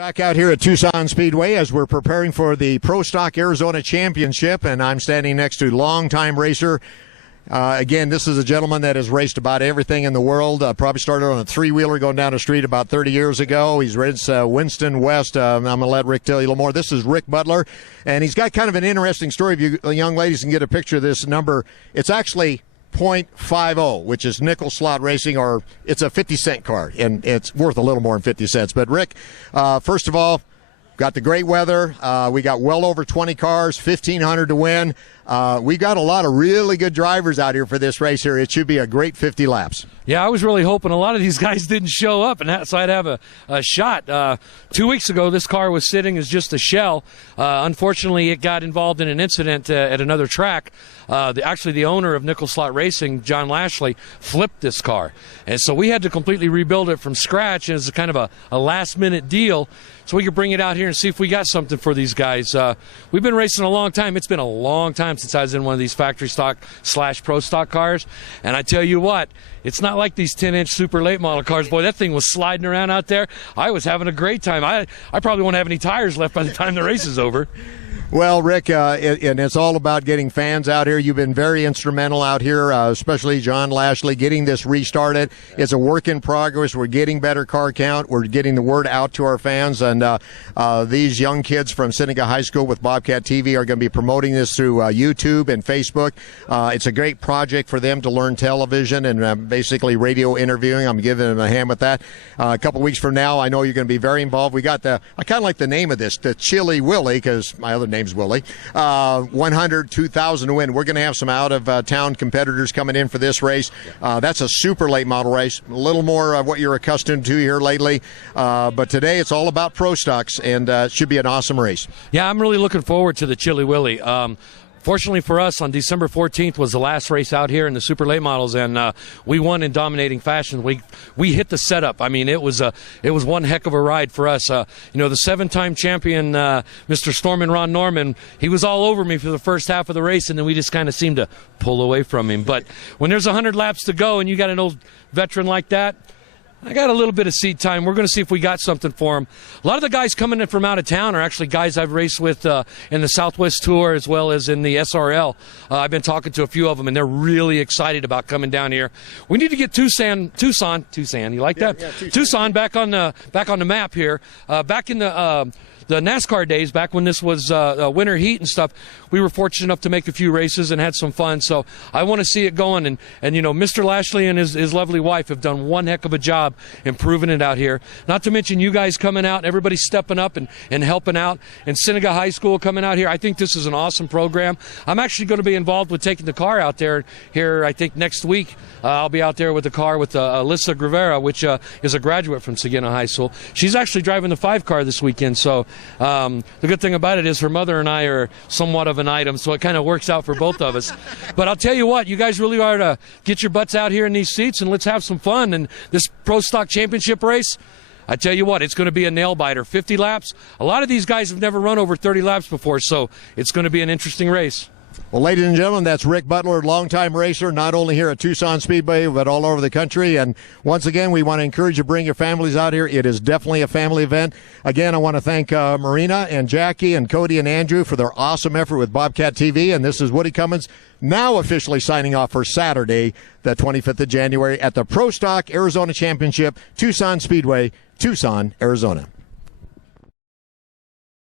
Back out here at Tucson Speedway as we're preparing for the Pro Stock Arizona Championship, and I'm standing next to longtime racer. Again, this is a gentleman that has raced about everything in the world. Probably started on a three-wheeler going down the street about 30 years ago. He's raced Winston West. I'm going to let Rick tell you a little more. This is Rick Butler, and he's got kind of an interesting story. If you young ladies can get a picture of this number, it's actually .50, which is nickel slot racing, or it's a 50-cent car, and it's worth a little more than 50 cents. But Rick, first of all, got the great weather. We got well over 20 cars, 1,500 to win. We got a lot of really good drivers out here for this race here. It should be a great 50 laps. Yeah, I was really hoping a lot of these guys didn't show up, and so I'd have a shot. 2 weeks ago, this car was sitting as just a shell. Unfortunately, it got involved in an incident at another track. Actually, the owner of Nickel Slot Racing, John Lashley, flipped this car. And so we had to completely rebuild it from scratch as a kind of a last-minute deal so we could bring it out here and see if we got something for these guys. We've been racing a long time. It's been a long time since I was in one of these factory stock / pro stock cars. And I tell you what, it's not like these 10-inch super late model cars. Boy, that thing was sliding around out there. I was having a great time. I probably won't have any tires left by the time the race is over. Well, Rick, and it's all about getting fans out here. You've been very instrumental out here, especially John Lashley, getting this restarted. It's a work in progress. We're getting better car count. We're getting the word out to our fans. And these young kids from Seneca High School with Bobcat TV are going to be promoting this through YouTube and Facebook. It's a great project for them to learn television and basically radio interviewing. I'm giving them a hand with that. A couple weeks from now, I know you're going to be very involved. We got I kind of like the name of this, the Chili Willie, because my other name's Willie. 100, 2,000 to win. We're going to have some out-of-town competitors coming in for this race. That's a super late model race, a little more of what you're accustomed to here lately. But today it's all about pro stocks, and it should be an awesome race. Yeah, I'm really looking forward to the Chili Willie. Fortunately for us, on December 14th was the last race out here in the super late models, and we won in dominating fashion. We hit the setup. I mean, it was one heck of a ride for us. The 7-time champion, Mr. Stormin' Ron Norman, he was all over me for the first half of the race, and then we just kind of seemed to pull away from him. But when there's 100 laps to go and you got an old veteran like that, I got a little bit of seat time. We're going to see if we got something for him. A lot of the guys coming in from out of town are actually guys I've raced with in the Southwest Tour as well as in the SRL. I've been talking to a few of them, and they're really excited about coming down here. We need to get Tucson. You like that? Yeah, Tucson back on the map here. Back in the NASCAR days, back when this was winter heat and stuff, we were fortunate enough to make a few races and had some fun. So I want to see it going. And Mr. Lashley and his lovely wife have done one heck of a job improving it out here. Not to mention you guys coming out, everybody stepping up and helping out, and Seneca High School coming out here. I think this is an awesome program. I'm actually going to be involved with taking the car out there here, I think, next week. I'll be out there with the car with Alyssa Guevara, which is a graduate from Seguin High School. She's actually driving the 5 car this weekend. So the good thing about it is her mother and I are somewhat of an item, so it kind of works out for both of us. But I'll tell you what, you guys really are to get your butts out here in these seats and let's have some fun. And this Pro Stock Championship race, I tell you what, it's going to be a nail-biter. 50 laps. A lot of these guys have never run over 30 laps before, so it's going to be an interesting race. Well, ladies and gentlemen, that's Rick Butler, longtime racer, not only here at Tucson Speedway, but all over the country. And once again, we want to encourage you to bring your families out here. It is definitely a family event. Again, I want to thank Marina and Jackie and Cody and Andrew for their awesome effort with Bobcat TV. And this is Woody Cummins, now officially signing off for Saturday, the 25th of January at the Pro Stock Arizona Championship, Tucson Speedway, Tucson, Arizona.